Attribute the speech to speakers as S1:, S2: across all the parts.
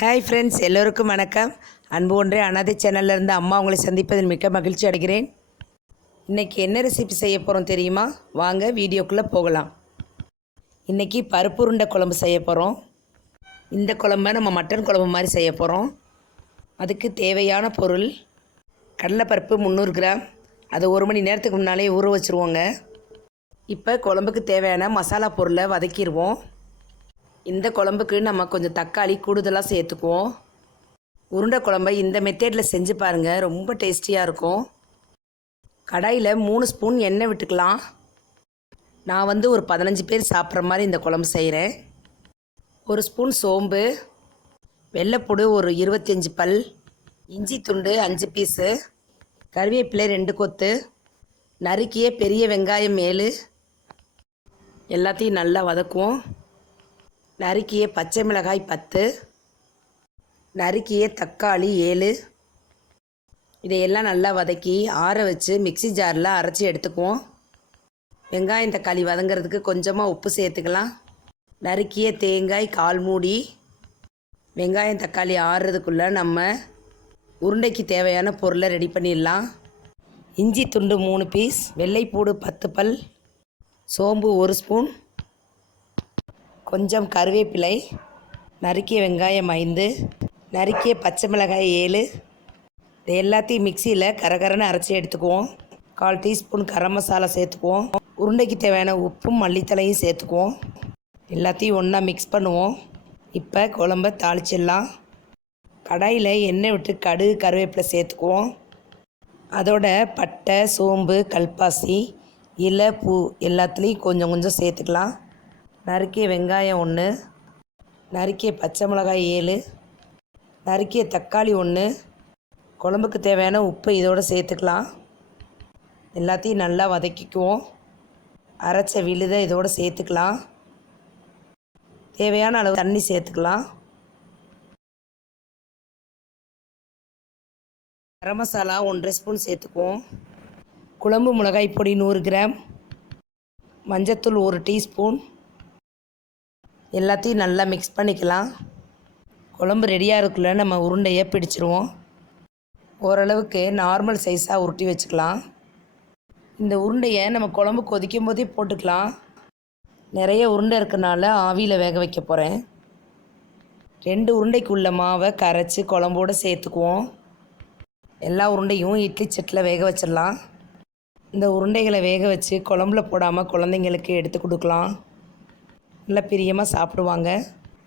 S1: Hi friends எல்லோருக்கும் வணக்கம். அன்பு ஒன்றே அனாதை சேனல்ல இருந்து அம்மா உங்களை சந்திப்பதில் மிக்க மகிழ்ச்சி அடைகிறேன். இன்றைக்கி என்ன ரெசிபி செய்ய போகிறோம் தெரியுமா? வாங்க வீடியோக்குள்ளே போகலாம். இன்றைக்கி பருப்பு உருண்டை குழம்பு செய்ய போகிறோம் இந்த குழம்ப நம்ம மட்டன் குழம்பு மாதிரி செய்ய போகிறோம் அதுக்கு தேவையான பொருள் கடலைப்பருப்பு முந்நூறு கிராம். அதை ஒரு மணி நேரத்துக்கு முன்னாலே ஊற வச்சுருவோங்க. இப்போ குழம்புக்கு தேவையான மசாலா பொருளை வதக்கிடுவோம். இந்த குழம்புக்கு நம்ம கொஞ்சம் தக்காளி கூடுதலாக சேர்த்துக்குவோம். உருண்டை குழம்பை இந்த மெத்தேடில் செஞ்சு பாருங்கள் ரொம்ப டேஸ்டியாக இருக்கும். கடாயில் மூணு ஸ்பூன் எண்ணெய் விட்டுக்கலாம். நான் வந்து ஒரு பதினஞ்சு பேர் சாப்பிட்ற மாதிரி இந்த குழம்பு செய்கிறேன் ஒரு ஸ்பூன் சோம்பு வெள்ளைப்பூடு ஒரு இருபத்தஞ்சி பல் இஞ்சி துண்டு அஞ்சு பீஸு கருவேப்பிலை ரெண்டு கொத்து நறுக்கிய பெரிய வெங்காயம் மேலு எல்லாத்தையும் நல்லா வதக்குவோம். நறுக்கிய பச்சை மிளகாய் பத்து. நறுக்கிய தக்காளி ஏழு. இதையெல்லாம் நல்லா வதக்கி ஆற வச்சு மிக்ஸி ஜாரில் அரைச்சி எடுத்துக்குவோம். வெங்காயம் தக்காளி வதங்கிறதுக்கு கொஞ்சமாக உப்பு சேர்த்துக்கலாம். நறுக்கிய தேங்காய் கால் மூடி. வெங்காயம் தக்காளி ஆறுறதுக்குள்ளே நம்ம உருண்டைக்கு தேவையான பொருளை ரெடி பண்ணிடலாம். இஞ்சி துண்டு மூணு பீஸ். வெள்ளைப்பூடு பத்து பல். சோம்பு ஒரு ஸ்பூன். கொஞ்சம் கருவேப்பிலை நறுக்கிய வெங்காயம் ஐந்து நறுக்கிய பச்சை மிளகாய் ஏழு. இது எல்லாத்தையும் மிக்சியில் கரகரன்னு அரைச்சி எடுத்துக்குவோம். கால் டீஸ்பூன் கரம் மசாலா சேர்த்துக்குவோம். உருண்டைக்கு தேவையான உப்பும் மல்லித்தலையும் சேர்த்துக்குவோம். எல்லாத்தையும் ஒன்றா மிக்ஸ் பண்ணுவோம். இப்போ குழம்ப தாளிச்சிடலாம். கடாயில் எண்ணெய் விட்டு கடுகு கருவேப்பிலை சேர்த்துக்குவோம். அதோட பட்டை சோம்பு கல்பாசி இலை பூ எல்லாத்துலேயும் கொஞ்சம் கொஞ்சம் சேர்த்துக்கலாம். நறுக்கிய வெங்காயம் ஒன்று நறுக்கிய பச்சை மிளகாய் ஏழு நறுக்கிய தக்காளி ஒன்று குழம்புக்கு தேவையான உப்பு இதோடு சேர்த்துக்கலாம். எல்லாத்தையும் நல்லா வதக்கிக்குவோம். அரைச்ச விழுதை இதோடு சேர்த்துக்கலாம். தேவையான அளவு தண்ணி சேர்த்துக்கலாம். கரம் மசாலா ஒன்றரை ஸ்பூன் சேர்த்துக்குவோம். குழம்பு மிளகாய் பொடி நூறு கிராம். மஞ்சத்தூள் ஒரு டீஸ்பூன். எல்லாத்தையும் நல்லா மிக்ஸ் பண்ணிக்கலாம். குழம்பு ரெடியாக இருக்குள்ள நம்ம உருண்டையை பிடிச்சிருவோம். ஓரளவுக்கு நார்மல் சைஸாக உருட்டி வச்சுக்கலாம். இந்த உருண்டையை நம்ம குழம்பு கொதிக்கும் போதே போட்டுக்கலாம். நிறைய உருண்டை இருக்கனால ஆவியில் வேக வைக்க போகிறேன் ரெண்டு உருண்டைக்கு உள்ள மாவை கரைச்சி குழம்போடு சேர்த்துக்குவோம். எல்லா உருண்டையும் இட்லி சட்டில் வேக வச்சிடலாம். இந்த உருண்டைகளை வேக வச்சு குழம்புல போடாமல் குழந்தைங்களுக்கு எடுத்து கொடுக்கலாம். நல்லா பிரியமாக சாப்பிடுவாங்க.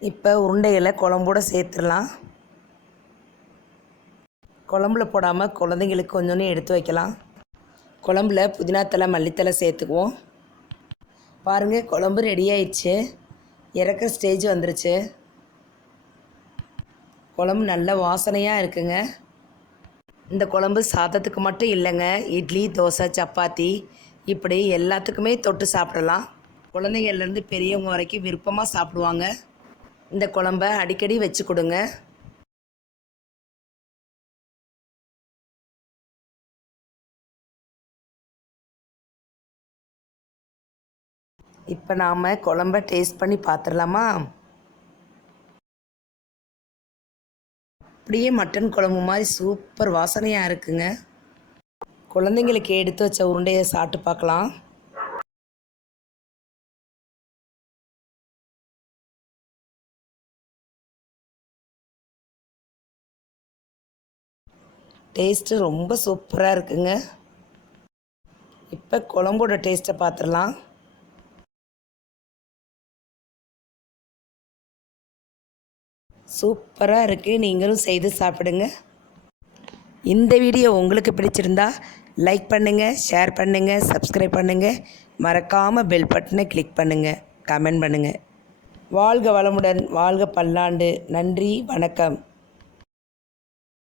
S1: இப்போ உருண்டைகளை குழம்போடு சேர்த்துடலாம். குழம்புல போடாமல் குழந்தைங்களுக்கு கொஞ்சோன்னு எடுத்து வைக்கலாம். குழம்புல புதினாத்தலை மல்லித்தலை சேர்த்துக்குவோம். பாருங்கள் குழம்பு ரெடி ஆயிடுச்சு. இறக்குற ஸ்டேஜ் வந்துருச்சு. குழம்பு நல்ல வாசனையாக இருக்குங்க. இந்த குழம்பு சாதத்துக்கு மட்டும் இல்லைங்க. இட்லி தோசை சப்பாத்தி இப்படி எல்லாத்துக்குமே தொட்டு சாப்பிடலாம். குழந்தைங்கள்லேருந்து பெரியவங்க வரைக்கும் விருப்பமாக சாப்பிடுவாங்க. இந்த குழம்ப அடிக்கடி வச்சு கொடுங்க. இப்போ நாம் குழம்ப டேஸ்ட் பண்ணி பார்த்துடலாமா அப்படியே மட்டன் குழம்பு மாதிரி சூப்பர் வாசனையாக இருக்குங்க. குழந்தைங்களுக்கு எடுத்து வச்ச உருண்டையை சாப்பிட்டு பார்க்கலாம். டேஸ்ட்டு ரொம்ப சூப்பராக இருக்குங்க. இப்போ குழம்போட டேஸ்ட்டை பார்த்துடலாம் சூப்பராக இருக்குது நீங்களும் செய்து சாப்பிடுங்க. இந்த வீடியோ உங்களுக்கு பிடிச்சிருந்தா லைக் பண்ணுங்கள் ஷேர் பண்ணுங்கள் சப்ஸ்கிரைப் பண்ணுங்கள் மறக்காமல் பெல் பட்டனை கிளிக் பண்ணுங்கள் கமெண்ட் பண்ணுங்கள் வாழ்க வளமுடன் வாழ்க பல்லாண்டு. நன்றி வணக்கம்.